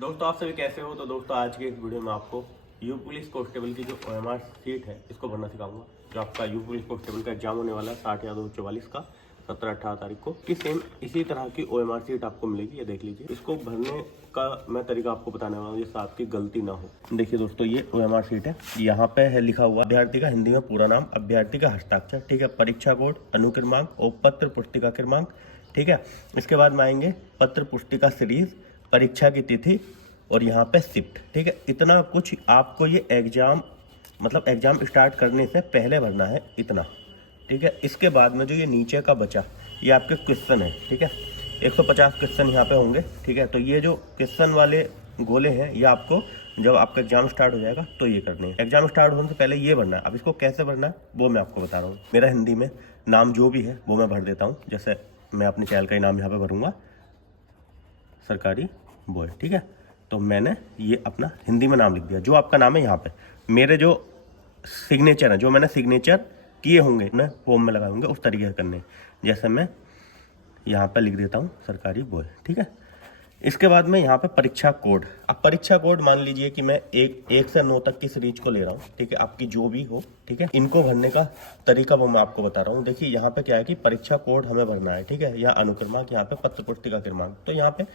दोस्तों आप सभी कैसे हो। तो दोस्तों आज के इस वीडियो में आपको यू पुलिस कांस्टेबल की जो OMR सीट है इसको भरना सिखाऊंगा। जो आपका यू पुलिस कांस्टेबल का एग्जाम होने वाला है 60 या 244 का 17-18 तारीख को कि सेम इसी तरह की OMR सीट आपको मिलेगी। ये देख लीजिए, इसको भरने का मैं तरीका आपको बताने वाला हूँ जिससे आपकी गलती ना हो। देखिए दोस्तों, ये OMR सीट है। यहाँ पे है लिखा हुआ अभ्यर्थी का हिंदी में पूरा नाम, अभ्यर्थी का हस्ताक्षर, ठीक है, परीक्षा कोड, अनुक्रमांक और पत्र पुस्तिका क्रमांक, ठीक है। इसके बाद में आएंगे पत्र पुस्तिका सीरीज, परीक्षा की तिथि और यहाँ पे शिफ्ट, ठीक है। इतना कुछ आपको ये एग्जाम एग्जाम स्टार्ट करने से पहले भरना है, इतना, ठीक है। इसके बाद में जो ये नीचे का बचा ये आपके क्वेश्चन है, ठीक है। 150 क्वेश्चन यहाँ पे होंगे, ठीक है। तो ये जो क्वेश्चन वाले गोले हैं ये आपको जब आपका एग्जाम स्टार्ट हो जाएगा तो ये करने हैं। एग्जाम स्टार्ट होने से पहले ये भरना है। अब इसको कैसे भरना है वो मैं आपको बता रहा हूँ। मेरा हिंदी में नाम जो भी है वो मैं भर देता हूँ। जैसे मैं अपने चैनल का ही नाम यहाँ पे भरूंगा, सरकारी बॉय, ठीक है। तो मैंने ये अपना हिंदी में नाम लिख दिया। जो आपका नाम है यहाँ पे मेरे जो सिग्नेचर है, जो मैंने सिग्नेचर किए होंगे मैं फॉर्म में लगाऊंगे उस तरीके से करने। जैसे मैं यहाँ पे लिख देता हूँ सरकारी बॉय, ठीक है। इसके बाद में यहाँ पे परीक्षा कोड। अब परीक्षा कोड मान लीजिए कि मैं एक से 9 तक की सीरीज को ले रहा हूँ, ठीक है। आपकी जो भी हो, ठीक है। इनको भरने का तरीका वो मैं आपको बता रहा हूँ। देखिए यहाँ पे क्या है कि परीक्षा कोड हमें भरना है, ठीक है। या अनुक्रमांक, यहाँ पे पत्र पुस्तिका क्रमांक। तो यहाँ पे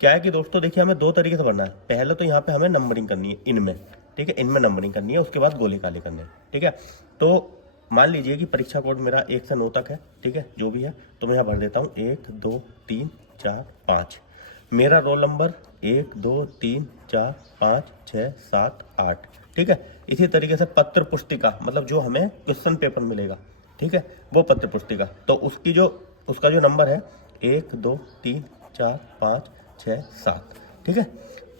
क्या है कि दोस्तों देखिए हमें 2 तरीके से भरना है। पहले तो यहाँ पे हमें नंबरिंग करनी है इनमें, ठीक है, इनमें नंबरिंग करनी है। उसके बाद गोले काले करने हैं, ठीक है। तो मान लीजिए कि परीक्षा कोड मेरा 1 से 9 तक है, ठीक है, जो भी है। तो मैं यहाँ भर देता हूँ 1 2 3 4 5। मेरा रोल नंबर 1 2 3 4 5 6 7 8, ठीक है। इसी तरीके से पत्र पुस्तिका जो हमें क्वेश्चन पेपर मिलेगा, ठीक है, वो पत्र पुस्तिका। तो उसका जो नंबर है 1 2 3 4 5 6 7, ठीक है।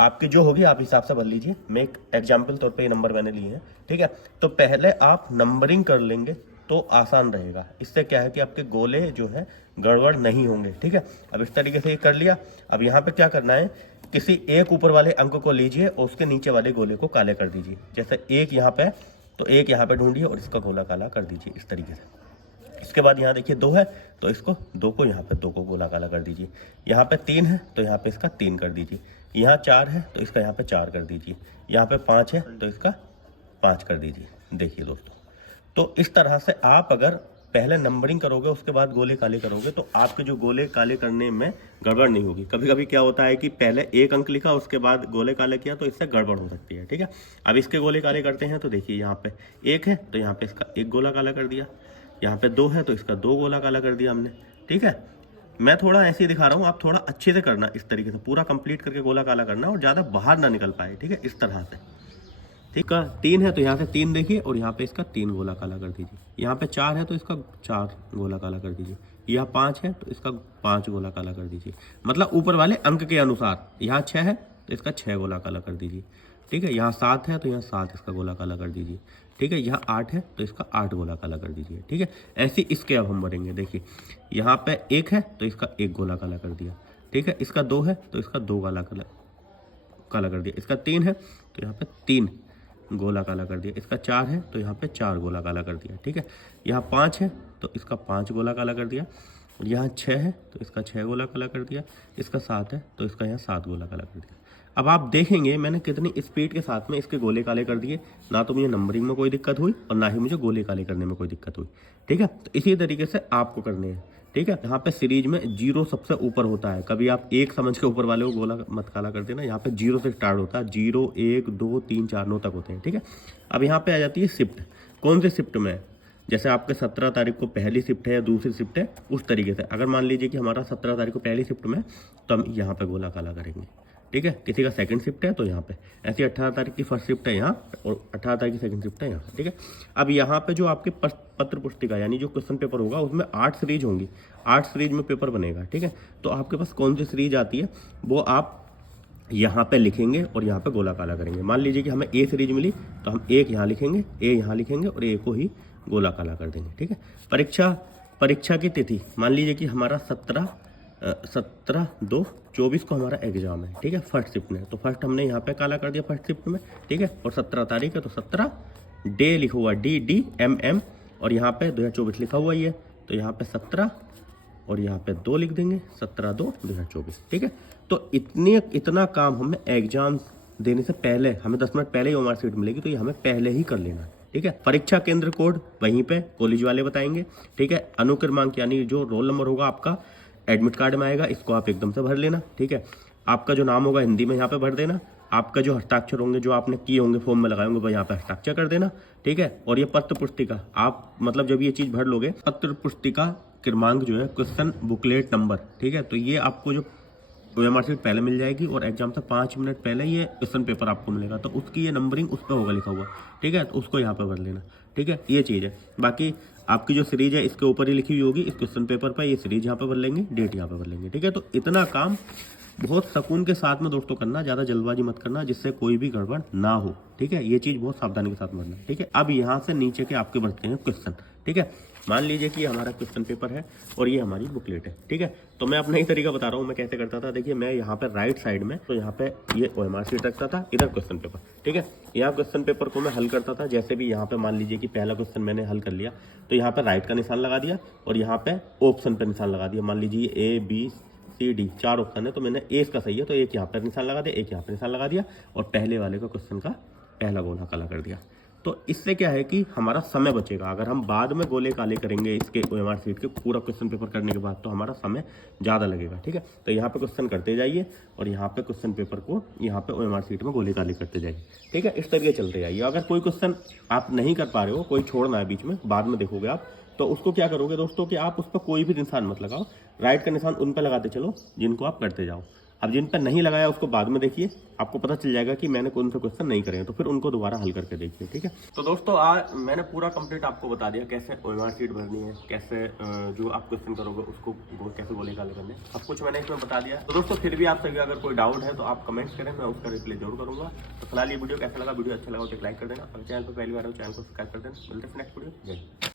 आपकी जो होगी आप हिसाब से भर लीजिए। मैं एक एग्जाम्पल तौर पे ये नंबर मैंने लिए हैं, ठीक है। तो पहले आप नंबरिंग कर लेंगे तो आसान रहेगा। इससे क्या है कि आपके गोले जो है गड़बड़ नहीं होंगे, ठीक है। अब इस तरीके से ये कर लिया। अब यहाँ पे क्या करना है, किसी एक ऊपर वाले अंक को लीजिए और उसके नीचे वाले गोले को काले कर दीजिए। जैसे 1 यहाँ पे, तो 1 यहाँ पे ढूंढिए और इसका गोला काला कर दीजिए इस तरीके से। इसके बाद यहाँ देखिए 2 है तो इसको 2 को यहाँ पे 2 को गोला काला कर दीजिए। यहाँ पे 3 है तो यहाँ पे इसका 3 कर दीजिए। यहाँ 4 है तो इसका यहाँ पे 4 कर दीजिए। यहाँ पे 5 है तो इसका 5 कर दीजिए। देखिए दोस्तों, तो इस तरह से आप अगर पहले नंबरिंग करोगे उसके बाद गोले काले करोगे तो आपके जो गोले काले करने में गड़बड़ नहीं होगी। कभी कभी क्या होता है कि पहले 1 अंक लिखा उसके बाद गोले काले किया तो इससे गड़बड़ हो सकती है, ठीक है। अब इसके गोले काले करते हैं तो देखिए यहाँ पे 1 है तो यहाँ पे इसका 1 गोला काला कर दिया। यहाँ पे 2 है तो इसका 2 गोला काला कर दिया हमने, ठीक है। मैं थोड़ा ऐसे ही दिखा रहा हूँ, आप थोड़ा अच्छे से करना, इस तरीके से पूरा कंप्लीट करके गोला काला करना और ज़्यादा बाहर ना निकल पाए, ठीक है, इस तरह से, ठीक है। 3 है तो यहाँ से 3 देखिए और यहाँ पे इसका 3 गोला काला कर दीजिए। यहाँ पे 4 है तो इसका 4 गोला काला कर दीजिए। यहाँ 5 है तो इसका 5 गोला काला कर दीजिए, ऊपर वाले अंक के अनुसार। यहाँ 6 है तो इसका 6 गोला काला कर दीजिए, ठीक है। यहाँ 7 है तो यहाँ 7 इसका गोला काला कर दीजिए, ठीक है। यहाँ 8 है तो इसका 8 गोला काला कर दीजिए, ठीक है। ऐसे इसके अब हम भरेंगे। देखिए यहाँ पे 1 है तो इसका 1 गोला काला कर दिया, ठीक है। इसका 2 है तो इसका 2 गोला काला कर दिया। इसका 3 है तो यहाँ पे 3 गोला काला कर दिया। इसका 4 है तो यहाँ पे 4 गोला काला कर दिया, ठीक है। यहाँ 5 है तो इसका 5 गोला काला कर दिया। यहाँ 6 है तो इसका 6 गोला काला कर दिया। इसका 7 है तो इसका यहाँ 7 गोला काला कर दिया। अब आप देखेंगे मैंने कितनी स्पीड के साथ में इसके गोले काले कर दिए। ना तो मुझे नंबरिंग में कोई दिक्कत हुई और ना ही मुझे गोले काले करने में कोई दिक्कत हुई, ठीक है। तो इसी तरीके से आपको करने हैं, ठीक है। यहाँ पे सीरीज में 0 सबसे ऊपर होता है। कभी आप 1 समझ के ऊपर वाले को गोला मत काला कर देना। यहाँ पे 0 से स्टार्ट होता है। 0 1 2 3 4 9 तक होते हैं, ठीक है। अब यहाँ पे आ जाती है शिफ्ट। कौन से शिफ्ट में, जैसे आपके 17 तारीख को पहली शिफ्ट है या दूसरी शिफ्ट है, उस तरीके से। अगर मान लीजिए कि हमारा 17 तारीख को पहली शिफ्ट में तो हम यहाँ पे गोला काला करेंगे, ठीक है। किसी का सेकंड शिफ्ट है तो यहाँ पे, ऐसी 18 तारीख की फर्स्ट शिफ्ट है यहाँ और 18 तारीख की सेकंड शिफ्ट है यहाँ, ठीक है। अब यहाँ पे जो आपके पत्र पुस्तिका यानी जो क्वेश्चन पेपर होगा उसमें 8 सीरीज होंगी। 8 सीरीज में पेपर बनेगा, ठीक है। तो आपके पास कौन सी सीरीज आती है वो आप यहाँ पे लिखेंगे और यहाँ पे गोला काला करेंगे। मान लीजिए कि हमें ए सीरीज मिली तो हम 1 यहाँ लिखेंगे, ए यहाँ लिखेंगे और ए को ही गोला काला कर देंगे, ठीक है। परीक्षा की तिथि मान लीजिए कि हमारा 17/2/24 को हमारा एग्जाम है, ठीक है, फर्स्ट शिफ्ट में। तो फर्स्ट हमने यहाँ पे काला कर दिया फर्स्ट शिफ्ट में, ठीक है। और 17 तारीख है तो 17 डे लिखा हुआ DDMM और यहाँ पे 2024 लिखा हुआ ही है तो यहाँ पे 17 और यहाँ पे 2 लिख देंगे, 17/2/2024, ठीक है। तो तो इतना काम हमें एग्जाम देने से पहले, हमें 10 मिनट पहले ही ओएमआर शीट मिलेगी, तो ये हमें पहले ही कर लेना है। ठीक है। परीक्षा केंद्र कोड वहीं पे कॉलेज वाले बताएंगे। ठीक है। अनुक्रमांक यानी जो रोल नंबर होगा आपका एडमिट कार्ड में आएगा, इसको आप एकदम से भर लेना। ठीक है। आपका जो नाम होगा हिंदी में यहाँ पे भर देना। आपका जो हस्ताक्षर होंगे, जो आपने किए होंगे फॉर्म में लगाए होंगे, वो यहाँ पे हस्ताक्षर कर देना। ठीक है। और ये पत्र पुस्तिका, आप मतलब जब ये चीज भर लोगे, पत्र पुस्तिका क्रमांक जो है क्वेश्चन बुकलेट नंबर, ठीक है, तो ये आपको जो ओएमआर शीट पहले मिल जाएगी और एग्जाम से 5 मिनट पहले ये क्वेश्चन पेपर आपको मिलेगा, तो उसकी ये नंबरिंग उस पर होगा लिखा हुआ। ठीक है। तो उसको यहाँ पे भर लेना। ठीक है। ये चीज़ है। बाकी आपकी जो सीरीज है इसके ऊपर ही लिखी हुई होगी, इस क्वेश्चन पेपर पर ये सीरीज यहाँ पे भर लेंगे, डेट यहाँ पे भर लेंगे। ठीक है। तो इतना काम बहुत सुकून के साथ में दोस्तों करना, ज़्यादा जल्दबाजी मत करना, जिससे कोई भी गड़बड़ ना हो। ठीक है। ये चीज़ बहुत सावधानी के साथ भरना। ठीक है। अब यहाँ से नीचे के आपके बढ़ते हैं क्वेश्चन। ठीक है। मान लीजिए कि हमारा क्वेश्चन पेपर है और ये हमारी बुकलेट है। ठीक है। तो मैं अपना ही तरीका बता रहा हूँ मैं कैसे करता था। देखिए, मैं यहाँ पे राइट साइड में, तो यहाँ पे ये ओएमआर शीट रखता था, इधर क्वेश्चन पेपर। ठीक है। यहाँ क्वेश्चन पेपर को मैं हल करता था, जैसे भी यहाँ पे मान लीजिए कि पहला क्वेश्चन मैंने हल कर लिया, तो यहाँ पे राइट का निशान लगा दिया और यहाँ पे ऑप्शन पे निशान लगा दिया। मान लीजिए ABCD 4 ऑप्शन है, तो मैंने ए इसका सही है, तो एक यहाँ पर निशान लगा दिया, एक यहाँ पर निशान लगा दिया और पहले वाले का क्वेश्चन का पहला गोला काला कर दिया। तो इससे क्या है कि हमारा समय बचेगा। अगर हम बाद में गोले काले करेंगे इसके ओएमआर शीट के पूरा क्वेश्चन पेपर करने के बाद, तो हमारा समय ज़्यादा लगेगा। ठीक है। तो यहाँ पे क्वेश्चन करते जाइए और यहाँ पे क्वेश्चन पेपर को यहाँ पे ओएमआर शीट में गोले काले करते जाइए। ठीक है। इस तरीके चलते जाइए। अगर कोई क्वेश्चन आप नहीं कर पा रहे हो, कोई छोड़ना है बीच में, बाद में देखोगे आप, तो उसको क्या करोगे दोस्तों कि आप उस पर कोई भी निशान मत लगाओ, राइट का निशान उन पर लगाते चलो जिनको आप करते जाओ। अब जिन पर नहीं लगाया उसको बाद में देखिए, आपको पता चल जाएगा कि मैंने कौन सा क्वेश्चन नहीं करे हैं, तो फिर उनको दोबारा हल करके देखिए। ठीक है। तो दोस्तों आज मैंने पूरा कंप्लीट आपको बता दिया कैसे ओएमआर शीट भरनी है, कैसे जो आप क्वेश्चन करोगे उसको कैसे गोले काले करने, सब कुछ मैंने इसमें बता दिया। तो दोस्तों फिर भी आप सभी अगर कोई डाउट है तो आप कमेंट्स करें, मैं उसका रिप्लाई जरूर करूँगा। तो फिलहाल ये वीडियो कैसा लगा, वीडियो अच्छा लगा तो लाइक कर देना और चैनल पर पहली बार हो चैनल को सब्सक्राइब कर देना। मिलते हैं नेक्स्ट वीडियो। जय।